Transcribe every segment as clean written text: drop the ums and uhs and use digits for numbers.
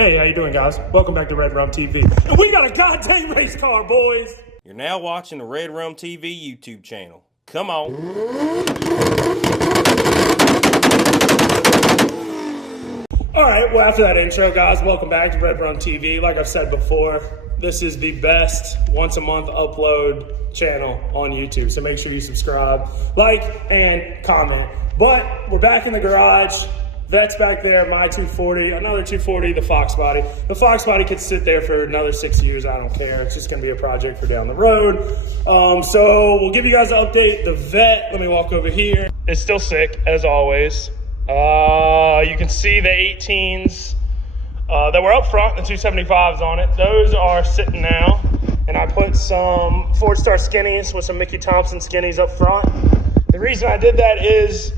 Hey, how you doing, guys? Welcome back to Red Rum TV. And we got a goddamn race car, boys! You're now watching the Red Rum TV YouTube channel. Come on. Alright, well, after that intro, guys, welcome back to Red Rum TV. Like I've said before, this is the best once-a-month upload channel on YouTube. So make sure you subscribe, like, and comment. But we're back in the garage. Vet's back there, my 240, another 240, the Fox body. The Fox body could sit there for another 6 years, I don't care. It's just gonna be a project for down the road. So we'll give you guys an update. The Vet, let me walk over here. It's still sick, as always. You can see the 18s that were up front, the 275s on it. Those are sitting now. And I put some Ford Star Skinnies with some Mickey Thompson Skinnies up front. The reason I did that is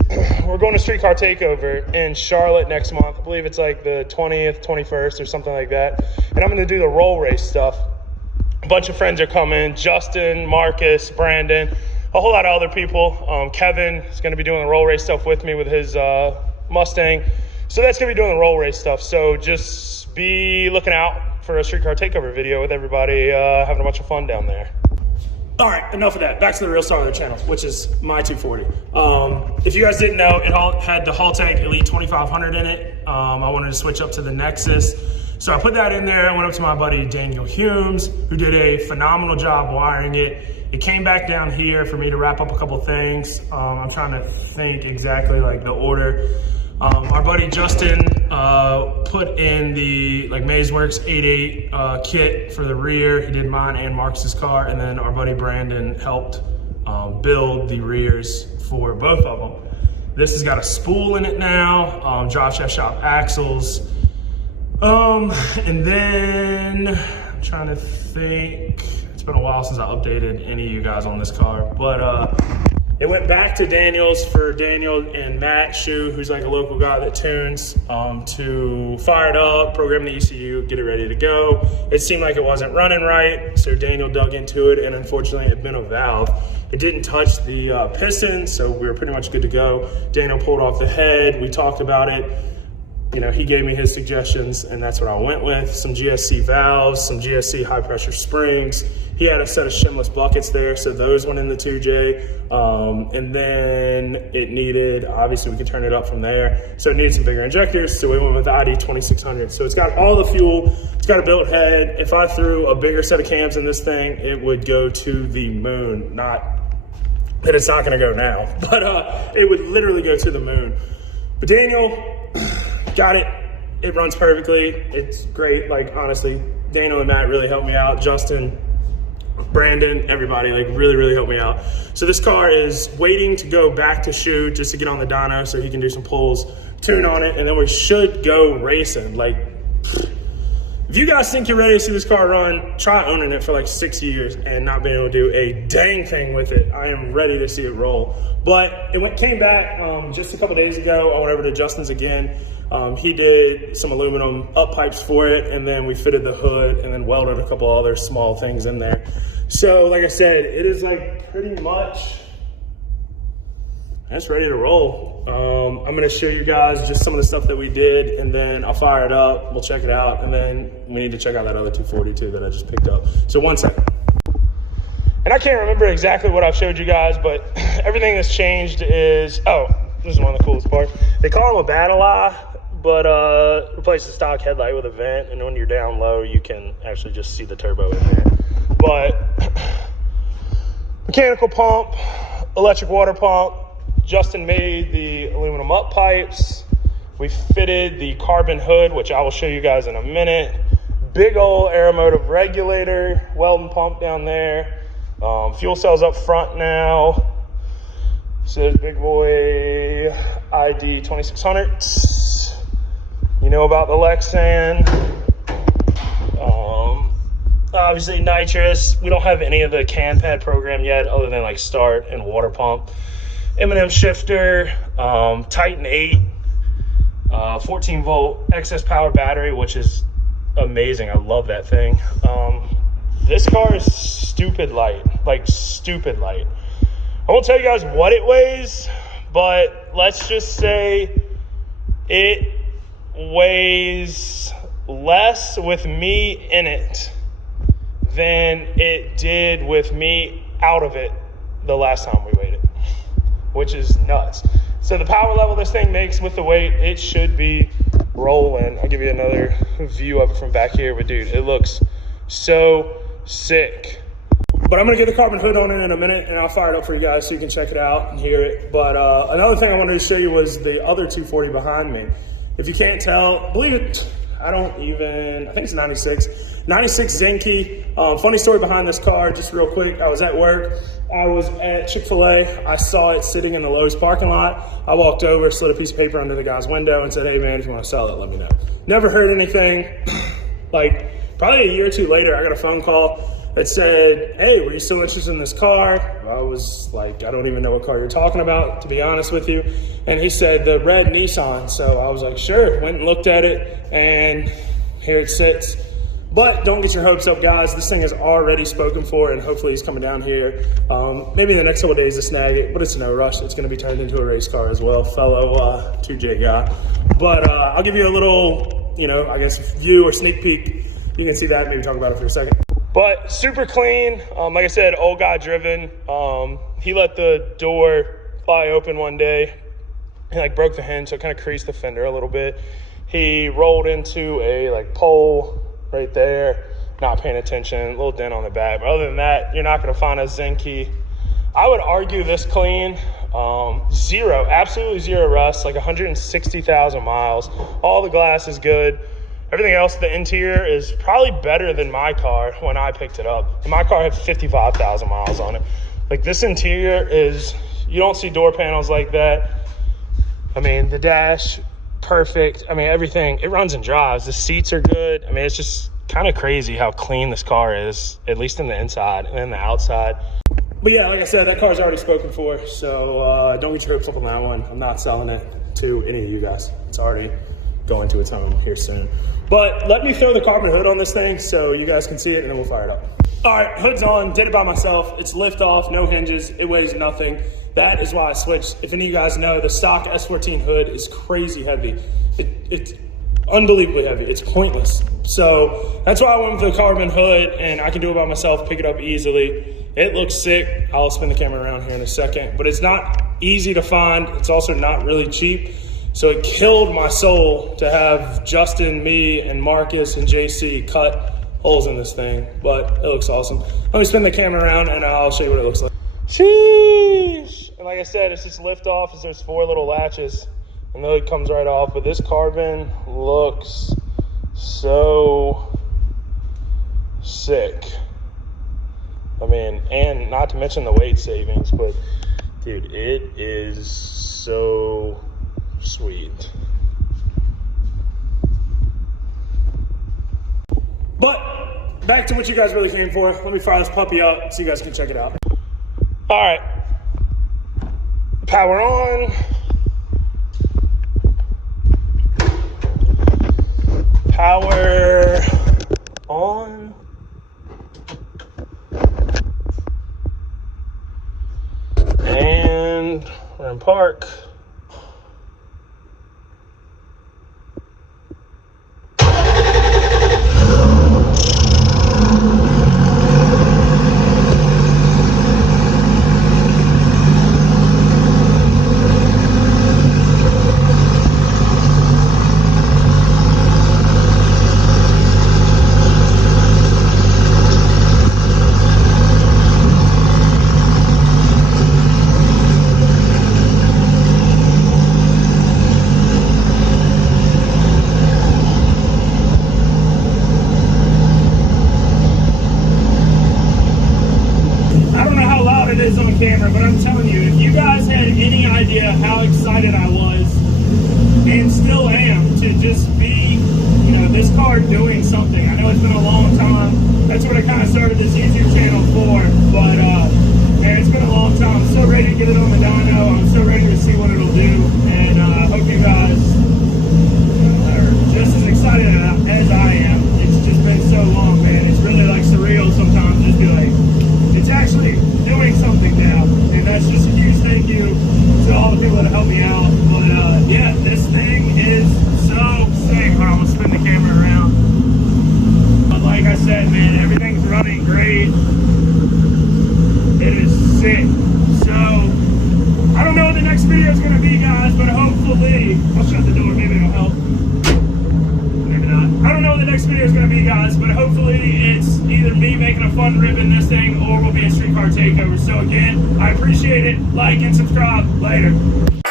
we're going to Streetcar Takeover in Charlotte next month. I believe it's like the 20th, 21st or something like that. And I'm going to do the roll race stuff. A bunch of friends are coming. Justin, Marcus, Brandon, a whole lot of other people. Kevin is going to be doing the roll race stuff with me with his Mustang. So that's going to be doing the roll race stuff. So just be looking out for a Streetcar Takeover video with everybody having a bunch of fun down there. All right, enough of that. Back to the real star of the channel, which is my 240. If you guys didn't know, it had the Haltech Elite 2500 in it. I wanted to switch up to the Nexus. So I put that in there. I went up to my buddy Daniel Humes, who did a phenomenal job wiring it. It came back down here for me to wrap up a couple things. I'm trying to think exactly like the order. Our buddy Justin put in the Mazeworks 8.8 kit for the rear. He did mine and Marcus's car, and then our buddy Brandon helped build the rears for both of them. This has got a spool in it now, Drive Shaft Shop axles. And then I'm trying to think. It's been a while since I updated any of you guys on this car, but it went back to Daniel's for Daniel and Matt Shu, who's like a local guy that tunes, to fire it up, program the ECU, get it ready to go. It seemed like it wasn't running right, so Daniel dug into it, and unfortunately it had been a valve. It didn't touch the piston, so we were pretty much good to go. Daniel pulled off the head, we talked about it. You know, he gave me his suggestions, and that's what I went with. Some GSC valves, some GSC high pressure springs. He had a set of shimless buckets there, so those went in the 2J. And then it needed, obviously we could turn it up from there. So it needed some bigger injectors, so we went with the ID 2600. So it's got all the fuel, it's got a built head. If I threw a bigger set of cams in this thing, it would go to the moon. Not that it's not gonna go now, but it would literally go to the moon. But Daniel, got it. It runs perfectly. It's great. Like, honestly, Daniel and Matt really helped me out. Justin, Brandon, everybody, like, really helped me out. So this car is waiting to go back to Shu just to get on the dyno so he can do some pulls, tune on it, and then we should go racing. Like, if you guys think you're ready to see this car run, try owning it for like 6 years and not being able to do a dang thing with it. I am ready to see it roll. But it came back just a couple days ago. I went over to Justin's again. He did some aluminum up pipes for it, and then we fitted the hood and then welded a couple other small things in there. So like I said, it is like pretty much, it's ready to roll. I'm gonna show you guys just some of the stuff that we did, and then I'll fire it up, we'll check it out, and then we need to check out that other 240 too that I just picked up. So 1 second. And I can't remember exactly what I've showed you guys, but everything that's changed is, oh, this is one of the coolest parts. They call them a battle eye, but replace the stock headlight with a vent, and when you're down low, you can actually just see the turbo in there. But mechanical pump, electric water pump. Justin made the aluminum up pipes. We fitted the carbon hood, which I will show you guys in a minute. Big old aeromotive regulator, welding pump down there. Fuel cells up front now. Says big boy ID 2600. You know about the Lexan. Obviously nitrous. We don't have any of the can pad program yet other than like start and water pump. M&M shifter, Titan 8, 14 volt excess power battery, which is amazing. I love that thing. This car is stupid light, like stupid light. I won't tell you guys what it weighs, but let's just say it weighs less with me in it than it did with me out of it the last time we weighed it, which is nuts. So the power level this thing makes with the weight, it should be rolling. I'll give you another view of it from back here, but dude, it looks so sick. But I'm gonna get the carbon hood on it in a minute and I'll fire it up for you guys so you can check it out and hear it. But another thing I wanted to show you was the other 240 behind me. If you can't tell, believe it, I think it's 96 Zenki. Funny story behind this car, just real quick. I was at work. I was at Chick-fil-A. I saw it sitting in the Lowe's parking lot. I walked over, slid a piece of paper under the guy's window and said, hey man, if you want to sell it, let me know. Never heard anything. Like probably a year or two later, I got a phone call that said, hey, were you still interested in this car? I was like, I don't even know what car you're talking about, to be honest with you. And he said, the red Nissan. So I was like, sure, went and looked at it, and here it sits. But don't get your hopes up, guys. This thing is already spoken for, and hopefully he's coming down here maybe in the next couple of days to snag it, but it's no rush. It's gonna be turned into a race car as well, fellow 2J guy. But I'll give you a little, I guess, view or sneak peek. You can see that, maybe talk about it for a second. But super clean, like I said, old guy driven. He let the door fly open one day. He broke the hinge, so it kind of creased the fender a little bit. He rolled into a pole right there, not paying attention, a little dent on the back. But other than that, you're not gonna find a Zenki. I would argue this clean, absolutely zero rust, 160,000 miles. All the glass is good. Everything else, the interior is probably better than my car when I picked it up. And my car had 55,000 miles on it. This interior is, you don't see door panels like that. I mean, the dash, perfect. I mean, everything, it runs and drives. The seats are good. I mean, it's just kind of crazy how clean this car is, at least in the inside and then the outside. But yeah, like I said, that car's already spoken for. So don't get your hopes up on that one. I'm not selling it to any of you guys. It's already going to its home here soon. But let me throw the carbon hood on this thing so you guys can see it, and then we'll fire it up. All right, hood's on, did it by myself. It's lift off, no hinges, it weighs nothing. That is why I switched. If any of you guys know, the stock S14 hood is crazy heavy. It's unbelievably heavy, it's pointless. So that's why I went with the carbon hood, and I can do it by myself, pick it up easily. It looks sick. I'll spin the camera around here in a second, but it's not easy to find. It's also not really cheap. So it killed my soul to have Justin, me, and Marcus and JC cut holes in this thing, but it looks awesome. Let me spin the camera around and I'll show you what it looks like. Sheesh! And like I said, it's just lift off, as there's 4 little latches, and the hood comes right off. But this carbon looks so sick. I mean, and not to mention the weight savings, but dude, it is so sweet. But back to what you guys really came for. Let me fire this puppy up so you guys can check it out. All right, power on. Power on. And we're in park. Camera, but I'm telling you, if you guys had any idea how excited I was and still am to just be, this car doing something. I know it's been a long time. That's what I kind of started this YouTube channel for, but man, it's been a long time. I'm so ready to get it on the dyno. I'm so ready to see what it'll do, and I hope you guys are just as excited as I am. It's just been so long, man. It's really surreal sometimes to be it's actually doing something now, and that's just a huge thank you to all the people that helped me out. But yeah, this thing is so sick. I'm gonna spin the camera around. video is going to be, guys, but hopefully, I'll shut the door, maybe it'll help. Maybe not. I don't know what the next video is going to be, guys, but hopefully it's either me making a fun rip in this thing or we'll be a street car takeover. So again, I appreciate it. Like and subscribe. Later.